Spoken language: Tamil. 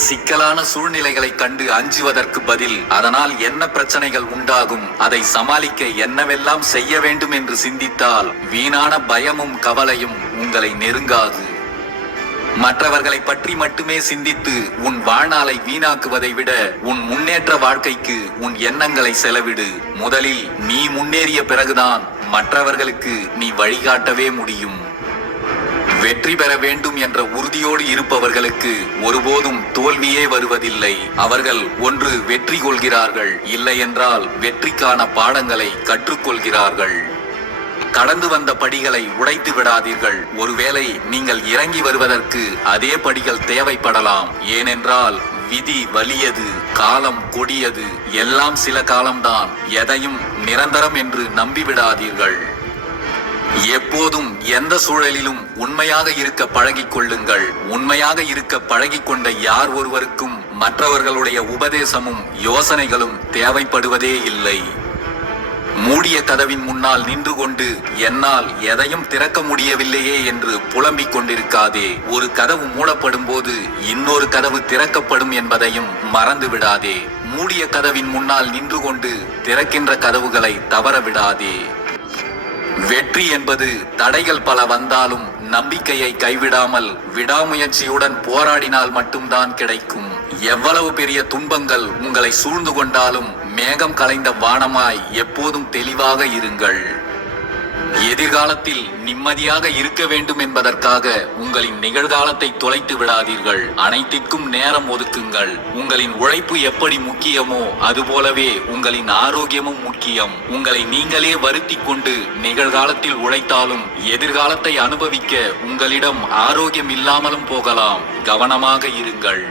சிக்கலான சூழ்நிலைகளை கண்டு அஞ்சுவதற்கு பதில் அதனால் என்ன பிரச்சனைகள் உண்டாகும், அதை சமாளிக்க என்னவெல்லாம் செய்ய வேண்டும் என்று சிந்தித்தால் வீணான பயமும் கவலையும் உங்களை நெருங்காது. மற்றவர்களை பற்றி மட்டுமே சிந்தித்து உன் வாழ்நாளை வீணாக்குவதை விட உன் முன்னேற்ற வாழ்க்கைக்கு உன் எண்ணங்களை செலவிடு. முதலில் நீ முன்னேறிய பிறகுதான் மற்றவர்களுக்கு நீ வழிகாட்டவே முடியும். வெற்றி பெற வேண்டும் என்ற உறுதியோடு இருப்பவர்களுக்கு ஒருபோதும் தோல்வியே வருவதில்லை. அவர்கள் ஒன்று வெற்றி கொள்கிறார்கள், இல்லை என்றால் வெற்றிக்கான பாடங்களை கற்றுக்கொள்கிறார்கள். கடந்து வந்த படிகளை உடைத்து விடாதீர்கள். ஒருவேளை நீங்கள் இறங்கி வருவதற்கு அதே படிகள் தேவைப்படலாம். ஏனென்றால் விதி வலியது, காலம் கொடியது, எல்லாம் சில காலம்தான். எதையும் நிரந்தரம் என்று நம்பிவிடாதீர்கள். எப்போதும் எந்த சூழலிலும் உண்மையாக இருக்க பழகிக் கொள்ளுங்கள். உண்மையாக இருக்க பழகிக்கொண்ட யார் ஒருவருக்கும் மற்றவர்களுடைய உபதேசமும் யோசனைகளும் தேவைப்படுவதே இல்லை. மூடிய கதவின் முன்னால் நின்று கொண்டு என்னால் எதையும் திறக்க முடியவில்லையே என்று புலம்பிக் கொண்டிருக்காதே. ஒரு கதவு மூடப்படும் போது இன்னொரு கதவு திறக்கப்படும் என்பதையும் மறந்து விடாதே. மூடிய கதவின் முன்னால் நின்று கொண்டு திறக்கின்ற கதவுகளை தவற விடாதே. வெற்றி என்பது தடைகள் பல வந்தாலும் நம்பிக்கையை கைவிடாமல் விடாமுயற்சியுடன் போராடினால் மட்டும்தான் கிடைக்கும். எவ்வளவு பெரிய துன்பங்கள் உங்களை சூழ்ந்து கொண்டாலும் மேகம் கலைந்த வானமாய் எப்போதும் தெளிவாக இருங்கள். எதிர்காலத்தில் நிம்மதியாக இருக்க வேண்டும் என்பதற்காக உங்களின் நிகழ்காலத்தை தொலைத்து விடாதீர்கள். அனைத்திற்கும் நேரம் ஒதுக்குங்கள். உங்களின் உழைப்பு எப்படி முக்கியமோ அதுபோலவே உங்களின் ஆரோக்கியமும் முக்கியம். உங்களை நீங்களே வருத்தி கொண்டு நிகழ்காலத்தில் உழைத்தாலும் எதிர்காலத்தை அனுபவிக்க உங்களிடம் ஆரோக்கியம் இல்லாமலும் போகலாம். கவனமாக இருங்கள்.